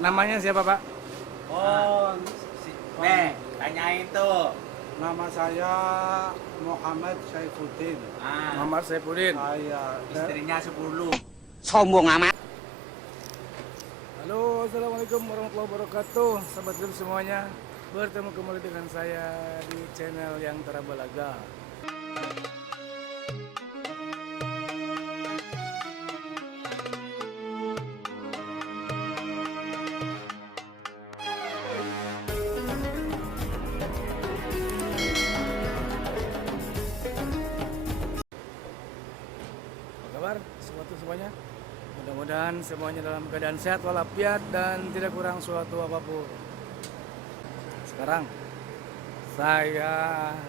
Namanya siapa, Pak? Oh, tanyain tuh. Nama saya Muhammad Saifuddin. Muhammad Saifuddin. Saya Istrinya 10. Sombong amat. Halo, assalamualaikum warahmatullahi wabarakatuh, sahabat film semuanya. Bertemu kembali dengan saya di channel yang Terabalaga. Apa kabar, semuanya? Mudah-mudahan semuanya dalam keadaan sehat walafiat dan tidak kurang suatu apapun. Sekarang saya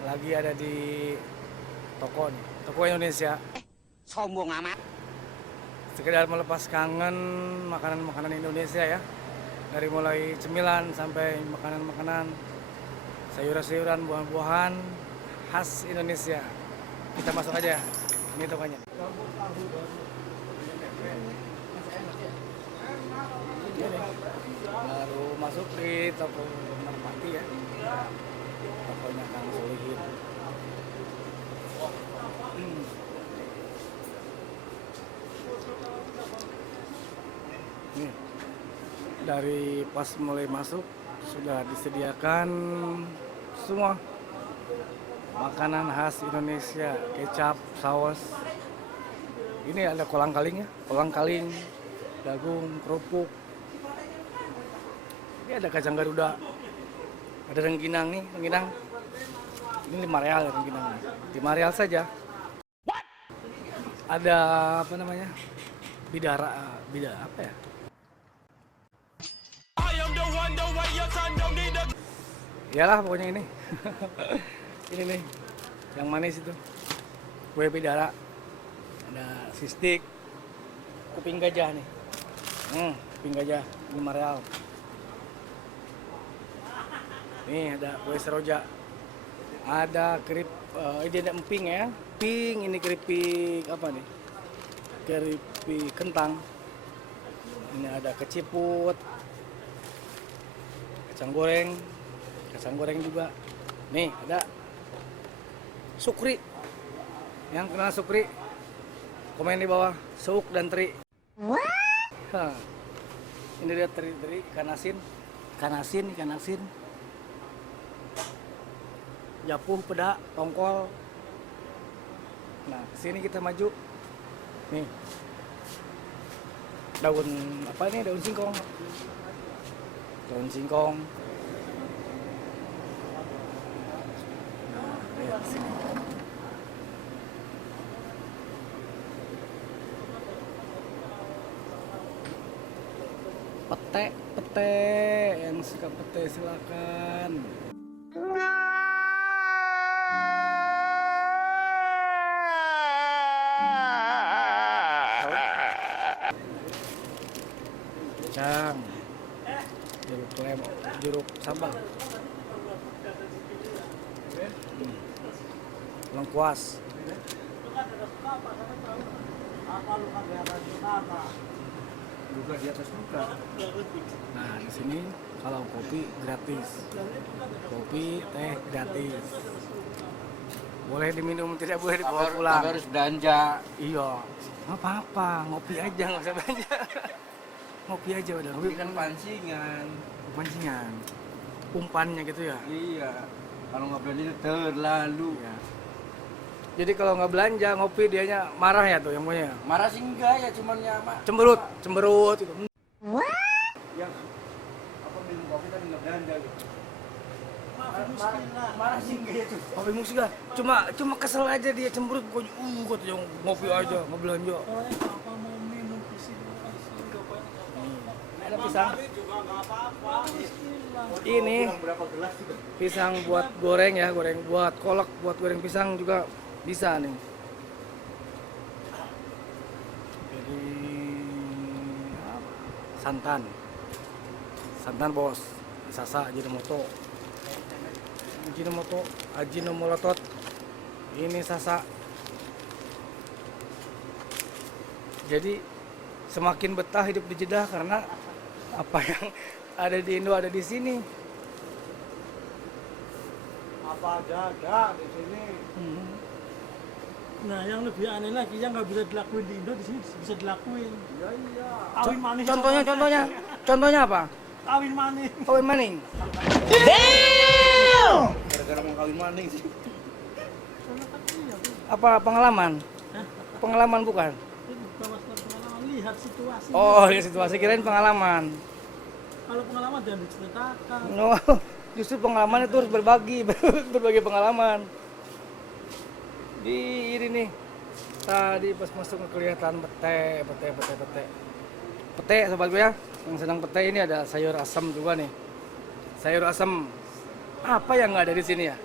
lagi ada di toko nih, toko Indonesia. Sombong amat. Sekedar melepas kangen makanan-makanan Indonesia ya. Dari mulai cemilan sampai makanan-makanan, sayuran-sayuran, buah-buahan khas Indonesia. Kita masuk aja. Ini tokonya. Baru masuk di toko Merpati ya, tokonya Kang Solihin. Nih, dari pas mulai masuk sudah disediakan semua makanan khas Indonesia, kecap, saus. Ini ada kolang kaling ya, kolang kaling, jagung, kerupuk. Ini ada kacang Garuda, ada rengginang nih, rengginang. Ini 5 real ya rengginang, 5 real saja. Ada apa namanya? Bidara apa ya? Iyalah pokoknya ini. Ini nih, yang manis itu. Kue bidara. Ada sistik, kuping gajah nih. Kuping gajah 5 real. Nih ada kue seroja, ada ini ada emping ya, emping ini keripik apa nih? Keripik kentang. Ini ada keciput, kacang goreng juga. Nih ada sukri, yang kenal sukri, komen di bawah, suk dan teri. Ini dia teri, ikan asin. Japuh, peda, tongkol. Nah, sini kita maju. Nih. Daun apa ini? Daun singkong. Nah, lihat sini. Pete, yang suka pete silakan. Kacang, jeruk sambal, lengkuas. juga di atas juga. Nah di sini kalau kopi gratis, kopi teh gratis. Boleh diminum, tidak boleh dibawa pulang. Tapi harus belanja. Iya, nggak apa-apa, ngopi aja nggak usah belanja. Ngopi aja udah. Ini kan pancingan. Umpannya gitu ya. Iya. Kalau nggak belanja itu terlalu. Iya. Jadi kalau nggak belanja ngopi dianya marah ya tuh yang punya. Marah sih enggak ya, cuman ya Cemberut gitu. yang apa minum kopi tapi nggak belanja gitu. Marah sih enggak ya tuh. Kopi musik kan. Cuma kesel aja dia cemberut pokoknya. Katanya ngopi aja nggak belanja. Ada pisang. Ini Berapa gelas juga? pisang buat goreng ya, buat kolak, buat goreng pisang juga bisa nih. Jadi santan bos, sasa Ajinomoto, Ajinomoto, ini sasa. Jadi semakin betah hidup di Jeddah karena Apa yang ada di Indo ada di sini. Apa aja ada di sini. Nah, yang lebih aneh lagi yang nggak bisa dilakuin di Indo di sini bisa dilakuin. Iya iya. Kawin manis. Contohnya apa? Kawin manis. Kawin maning. Gara-gara mau kawin maning sih. Apa pengalaman? Hah? Pengalaman bukan? Itu bukan masalah pengalaman, lihat situasi. Oh, lihat situasi, kirain pengalaman. Kalau pengalaman jangan diceritakan. No, justru pengalaman itu harus berbagi, berbagi pengalaman. Di ini nih, tadi pas masuk kelihatan pete. Pete, sobat gue ya, yang sedang pete ini ada sayur asam juga nih. Sayur asam, apa yang nggak ada di sini ya?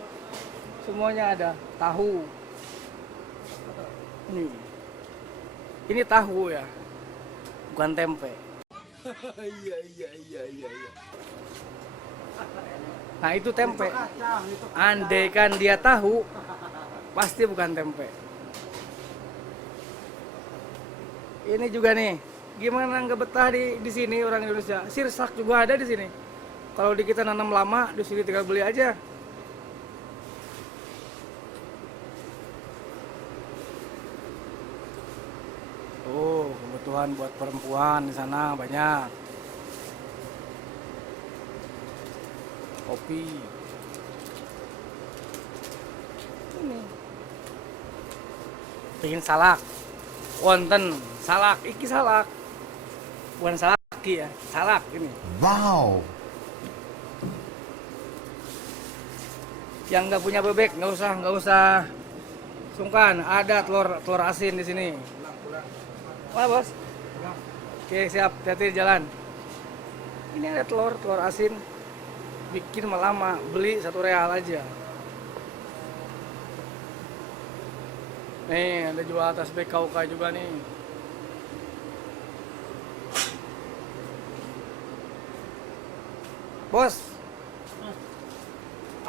Semuanya ada, tahu. Ini tahu ya, bukan tempe. Iya. Nah itu tempe. Kacang itu. Andaikan dia tahu, pasti bukan tempe. Ini juga nih, gimana nggak betah di sini orang Indonesia? Sirsak juga ada di sini. Kalau di kita nanam lama, di sini tinggal beli aja. Oh, kebutuhan buat perempuan di sana banyak. Kopi. Ini. Bikin salak. Wonten salak, iki salak. Bukan salak iki ya, salak ini. Wow. Yang nggak punya bebek nggak usah sungkan. Ada telur asin di sini. Mana bos? Oke siap, hati-hati di jalan. Ini ada telur asin. Bikin lama, beli 1 real aja. Nih ada jual tas BKUK juga nih. Bos,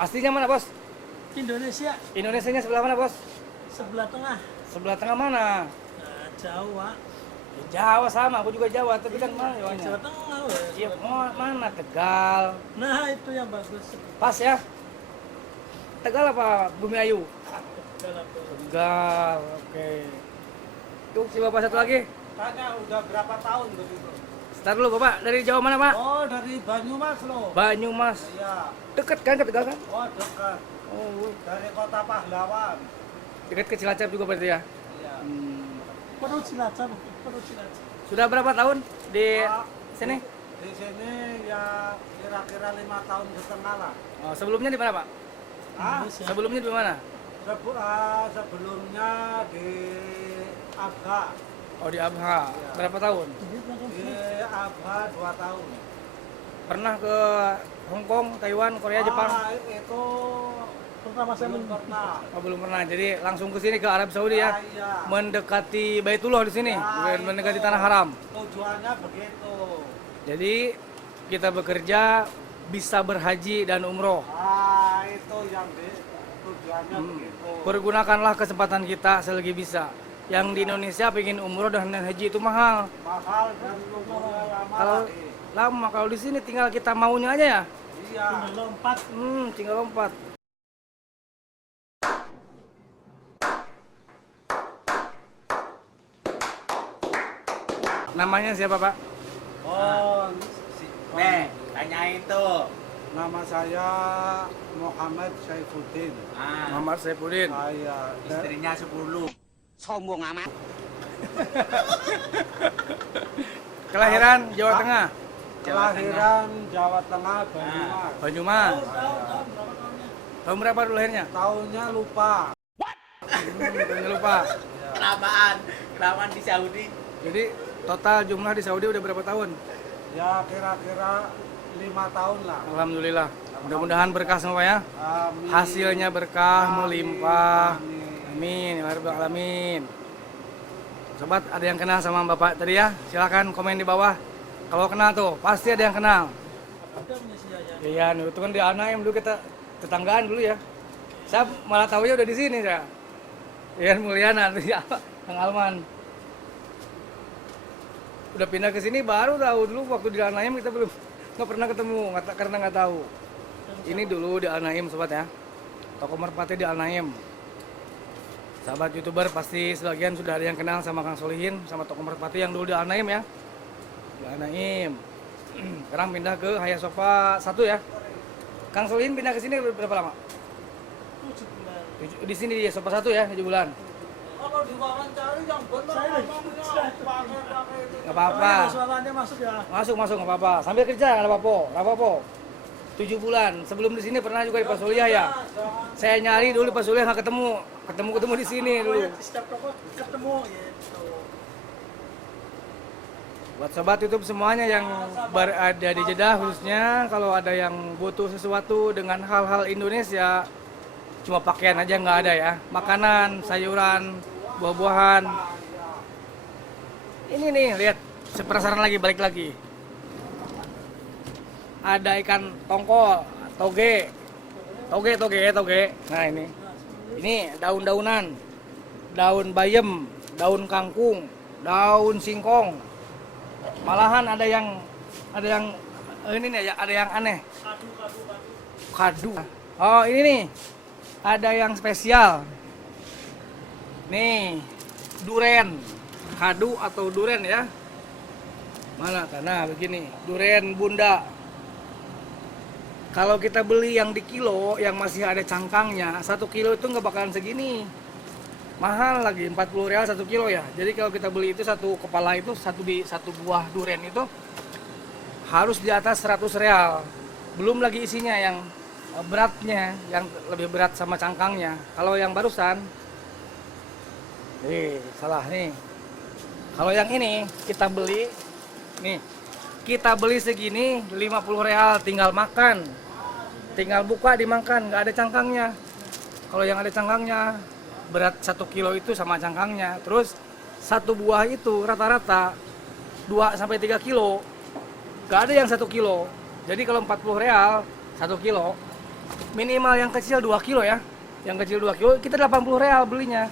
aslinya mana bos? Indonesia Indonesianya sebelah mana bos? sebelah tengah. Sebelah tengah mana? Nah, Jawa. Jawa sama, aku juga Jawa, tapi kan mana Jawa Jawanya? Tengah weh. Iya, mana Tegal. Nah, itu yang bagus. Pas ya. Tegal apa Bumi Ayu? Dalam Tegal, oke. Tuh si bapak satu lagi. Tanya udah berapa tahun begitu? Start dulu bapak, dari Jawa mana pak? Oh dari Banyumas loh. Banyumas. Iya. Deket kan ke Tegal kan? Oh dekat. Oh, Dari kota Pahlawan. deket ke Cilacap juga berarti ya? Iya. perut Cilacap. Sudah berapa tahun di Pak, sini? Di sini ya kira-kira 5 tahun setengah lah. Oh, sebelumnya di mana pak? Ah, Indonesia. Sebelumnya di mana? sebelumnya di Abha. Oh di Abha. Berapa tahun? Di Abha 2 tahun. Pernah ke Hong Kong, Taiwan, Korea, Jepang? Itu Pertama saya belum pernah. Oh, belum pernah. Jadi langsung ke sini ke Arab Saudi ya. Iya. Mendekati Baitullah di sini, bukan itu mendekati tanah haram. Tujuannya begitu. Jadi kita bekerja bisa berhaji dan umroh. Itu yang tujuannya begitu. Pergunakanlah kesempatan kita selagi bisa. Yang di Indonesia pengen umroh dan haji itu mahal. Mahal dan umurnya lama Kalau lagi. lama, kalau di sini tinggal kita maunya aja ya. Iya. lompat. Tinggal lompat. Namanya siapa pak? Oh, Tanyain tuh. nama saya Muhammad Saifuddin. Muhammad Saifuddin. Saya Istrinya 10. Sombong amat. Kelahiran Jawa Tengah. kelahiran Jawa Tengah, Banyumas. Banyumas. Berapa tahunnya? Tahun berapa dulu lahirnya? Tahunnya lupa. Jangan lupa. Kelamaan di Saudi. Jadi total jumlah di Saudi udah berapa tahun? Ya kira-kira 5 tahun lah. Alhamdulillah. Mudah-mudahan berkah semua ya. Amin. Hasilnya berkah, Amin. melimpah. Amin. Amin. Ya Rabbal alamin. Sobat, ada yang kenal sama Bapak tadi ya? Silakan komen di bawah. Kalau kenal tuh, pasti ada yang kenal. Ada punya si Yaya. Iya, itu kan di Anaim dulu kita tetanggaan dulu ya. Saya malah tahunya udah di sini saya. Ian Mulyana, ya, Kang Alman. Udah pindah ke sini baru tahu, dulu waktu di Al-Naim kita belum nggak pernah ketemu karena nggak tahu. Ini dulu di Al-Naim sobat ya. Toko Merpati di Al-Naim. Sahabat YouTuber pasti sebagian sudah ada yang kenal sama Kang Solihin sama Toko Merpati yang dulu di Al-Naim ya. Di Al-Naim. Sekarang pindah ke Haya Sofa 1 ya. Kang Solihin pindah ke sini berapa lama? 7 bulan. Di sini di Sofa 1 ya, 7 bulan. Kalau diwawancari yang benar Saya lagi pakai itu. Nggak apa-apa. Soalannya masuk ya. Masuk nggak apa-apa. Sambil kerja nggak apa-apa. 7 bulan. Sebelum di sini pernah juga di Pasulia ya. Saya nyari dulu di Pasulia nggak ketemu. Ketemu di sini dulu. Pokoknya setiap toko ketemu gitu. Buat sobat YouTube semuanya yang berada di Jeddah khususnya, kalau ada yang butuh sesuatu dengan hal-hal Indonesia, cuma pakaian aja nggak ada ya. Makanan, sayuran, buah-buahan. Ini nih, lihat. Saya penasaran lagi, balik lagi. Ada ikan tongkol, toge. Nah ini. Ini daun-daunan. Daun bayam, daun kangkung, daun singkong. Malahan ada yang ini nih, ada yang aneh. Kadu. Oh, ini nih. Ada yang spesial. Nih, duren. Kadu atau duren ya. Mana? Nah, begini. Duren Bunda. Kalau kita beli yang di kilo, yang masih ada cangkangnya, 1 kilo itu nggak bakalan segini. Mahal lagi, 40 real 1 kilo ya. Jadi kalau kita beli itu satu kepala itu, satu buah duren itu harus di atas 100 real. Belum lagi isinya yang beratnya, yang lebih berat sama cangkangnya. Kalau yang barusan, salah nih. Kalau yang ini kita beli, nih kita beli segini 50 real, tinggal makan, tinggal buka dimakan, nggak ada cangkangnya. Kalau yang ada cangkangnya berat 1 kilo itu sama cangkangnya. Terus satu buah itu rata-rata 2-3 kilo, nggak ada yang 1 kilo. Jadi kalau 40 real 1 kilo, minimal yang kecil 2 kilo ya. Yang kecil 2 kilo kita 80 real belinya.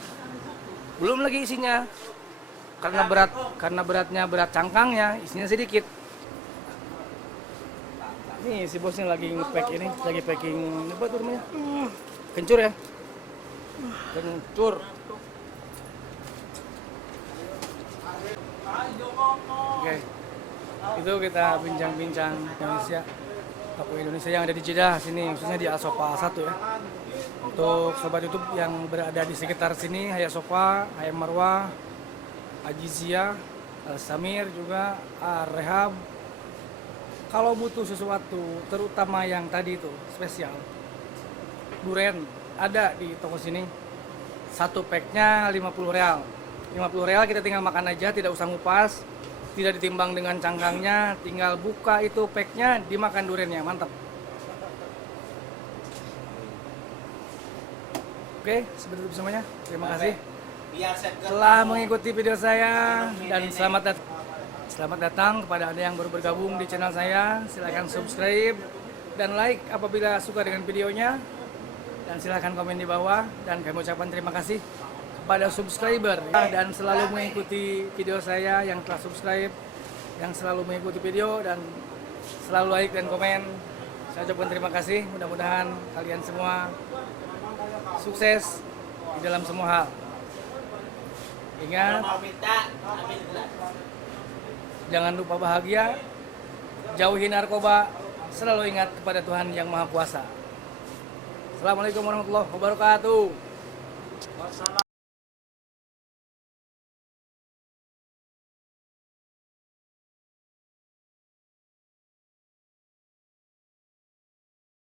Belum lagi isinya. Karena beratnya berat cangkangnya, isinya sedikit. Nih si bosnya lagi nge-pack ini, lagi packing apa tuh namanya? Kencur ya. Kencur. Oke. Itu kita bincang-bincang Indonesia. Toko Indonesia yang ada di Jeddah sini, khususnya di Al Sofa 1 ya. Untuk sobat YouTube yang berada di sekitar sini, Haya Sofa, Haya Marwah, Ajizia, Samir juga, Rehab. Kalau butuh sesuatu, terutama yang tadi itu spesial, duren ada di toko sini. Satu packnya 50 real. 50 real kita tinggal makan aja, tidak usah ngupas, tidak ditimbang dengan cangkangnya, tinggal buka itu packnya, dimakan durennya, mantap. Oke, seperti itu semuanya. Terima kasih telah mengikuti video saya dan selamat datang kepada Anda yang baru bergabung di channel saya. Silahkan subscribe dan like apabila suka dengan videonya, dan silahkan komen di bawah. Dan kami ucapkan terima kasih kepada subscriber dan selalu mengikuti video saya, yang telah subscribe, yang selalu mengikuti video dan selalu like dan komen. Saya ucapkan terima kasih. Mudah-mudahan kalian semua sukses di dalam semua hal. Ingat, jangan lupa bahagia, jauhi narkoba, selalu ingat kepada Tuhan Yang Maha Kuasa. Assalamualaikum warahmatullahi wabarakatuh.